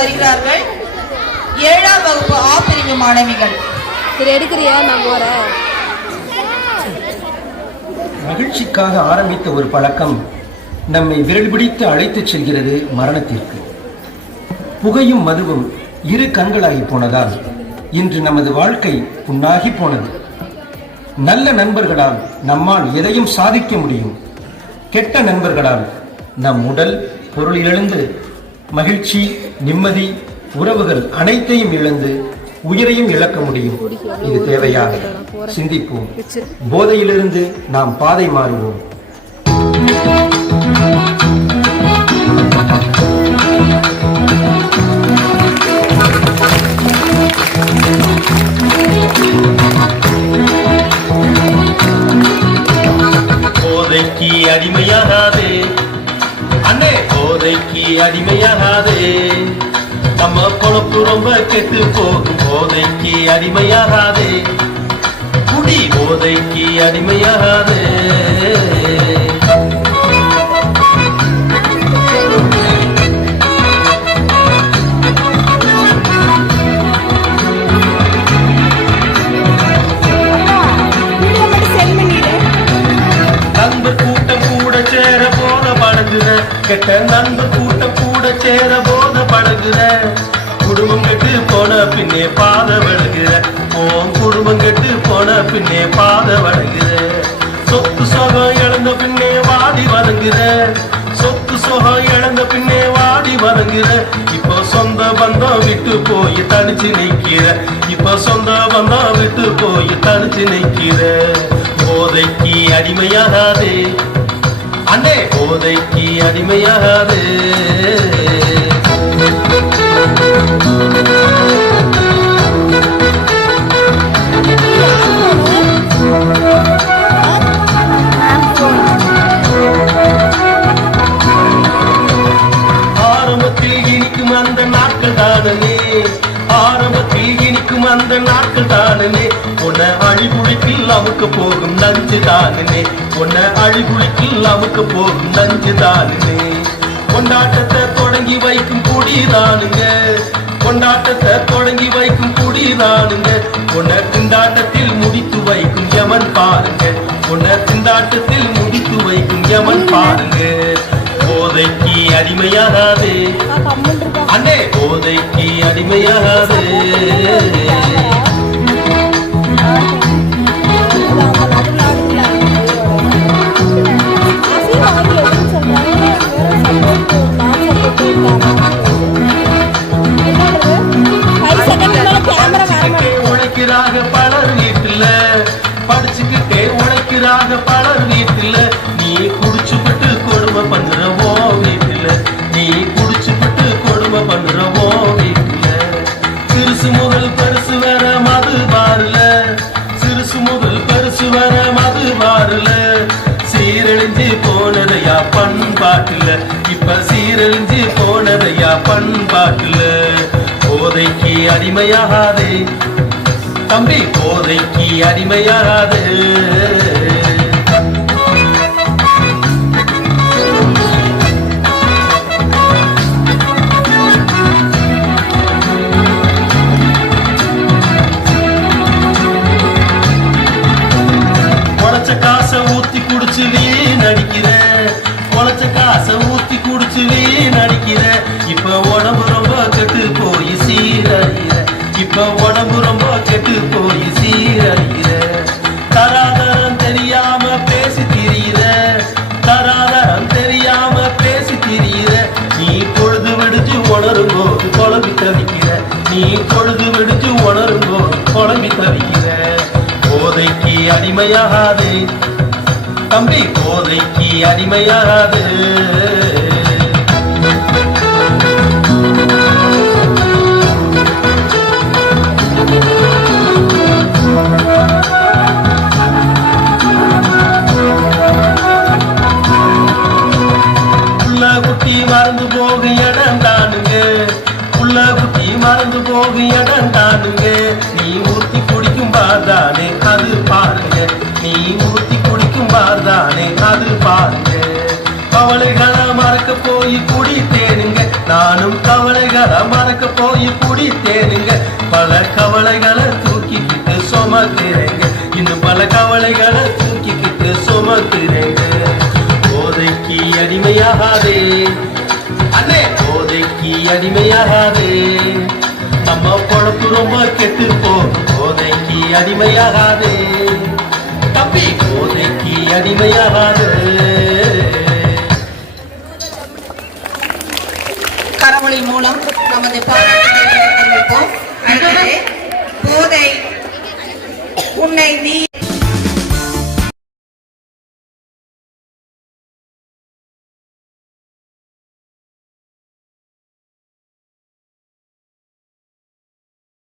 வருகிறார்கள் 7ஆம் வகுப்பு ஆ பிரிவு மாணவிகள். எடுக்கிறியா? நான் போறேன். மகிழ்ச்சிக்காக ஆரம்பித்த ஒரு பழக்கம் நம்மை விரல் பிடித்து அழைத்துச் செல்கிறது மரணத்திற்கு. புகையும் மதுவும் இரு கண்களாகி போனதால் இன்று நமது வாழ்க்கை புண்ணாகி போனது. நல்ல நண்பர்களால் நம்மால் எதையும் சாதிக்க முடியும். கெட்ட நண்பர்களால் நம் உடல் பொருள் இழந்து மகிழ்ச்சி, நிம்மதி, உறவுகள் அனைத்தையும் இழந்து உயிரையும் இழக்க முடியும். இது தேவையா? சிந்திப்போம். போதையிலிருந்து நாம் பாதை மாறுவோம். போதைக்கு அடிமையாகாதே அண்ணே, போதைக்கு அடிமையாகாதே. நம்ம பொழப்பு ரொம்ப கெட்டு போகும். போதைக்கு அடிமையாகாதே, குடி போதைக்கு அடிமையாகாதே. நண்பர் கூட்டம் கூட சேர போத பழகுற, கெட்ட நண்பர் கூட்டம் கூட சேர போத பழகுற. குடும்பம் கெட்டு போன பின்னே பாத வழங்குற. குடும்பம் கெட்டு போன பின்னே பாத வழங்குற. சொத்து சோகம் இழந்த பின்னே வாடி வதங்குற. சொத்து சோகம் இழந்த பின்னே வாடி வதங்குற. இப்போ சொந்த பந்தம் விட்டு போய் தனிச்சு நிற்கிற. இப்போ சொந்த பந்தம் விட்டு போய் தனிச்சு நிற்கிற. போதைக்கு அடிமையாகாதே அண்ணே, போதைக்கு அடிமையாகாதே. ஆரம்பத்தில் இனிக்கும் அந்த நாட்கள் தானே, ஆரம்பத்தில் இனிக்கும் அந்த நாட்கள் தானே. உன்னை அழிபுழிக்கில் அமுக்க போகும் நஞ்சு தானே. உன்னை அழிபுழிக்கில் அமுக்க போகும் நஞ்சு தானே. கொண்டாட்டத்தை தொடங்கி வைக்கும் குடிதானுங்க. கொண்டாட்டத்தை தொடங்கி வைக்கும் குடிதானுங்க. உன்னை திண்டாட்டத்தில் முடித்து வைக்கும் யமன் பாருங்க. உன்னை திண்டாட்டத்தில் முடித்து வைக்கும் யமன் பாருங்க. போதைக்கு அடிமையாகாதே அண்ணே, போதைக்கு அடிமையாகாதே. உழைக்கிறாக பலர் வீட்டுல, படிச்சுக்கிட்டே உழைக்கிறாக பலர் வீட்டுல. நீ குடிச்சுப்பட்டு கொடுமை பண்றவோ வீட்டுல. நீ குடிச்சுப்பட்டு கொடுமை பண்றவோ வீட்டுல. சிறுசு முதல் பரிசு வர மது பாருல. சிறுசு முதல் பரிசு வர மது பாருல. சீரழிஞ்சு போனதையா பண்பாட்டுல. இப்ப சீரழிஞ்சு போனதையா பண்பாட்டுல. போதைக்கு அடிமையாகாதே தம்பி, போதைக்கு அடிமையாகாதே. உழைச்ச காசை ஊத்தி குடிச்சு வீணடிக்கிற. உழைச்ச காசை ஊத்தி குடிச்சு வீணடிக்கிற. இப்ப உடம்பு ரொம்ப கெட்டு போய் சீரழிகிற. இப்ப உடம்பு ரொம்ப கெட்டு போய் சீரழிகிற. தராதரம் தெரியாம பேசி திரியிற. தராதரம் தெரியாம பேசி திரியிற. நீ பொழுது விடுச்சு உணரும் போது குழம்பி தவிக்கிற. நீ பொழுது விடுச்சு உணரும் போது குழம்பி தவிக்கிற. போதைக்கு அடிமையாகாதே தம்பி, போதைக்கு அடிமையாகாதே. குட்டி மறந்து போகும் இடம் தானுங்க. புள்ள குட்டி மறந்து போகும் இடம் தானுங்க. நீ ஊத்தி குடிக்கும் பார்தானே அது பாருங்க. நீ ஊத்தி குடிக்கும் பார்தானே அது பாருங்க. கவலைகள சுமக்குறேங்க பல கவலைகளை தூக்கிக்கிட்டு சுமக்குறேங்க இன்னும் பல கவலைகளை தூக்கிக்கிட்டு சுமக்குறேங்க போதைக்கு அடிமையாகாதே அண்ணே போதைக்கு அடிமையாகாதே நம்ம பொழப்பு ரொம்ப கெட்டு போதைக்கு அடிமையாகாதே தம்பி போதைக்கு அடிமையாகாதே கரமொழி மூலம் நமது பாராட்டுகளை தெரிவிப்போம். அடுத்தது, போதை உன்னை நீ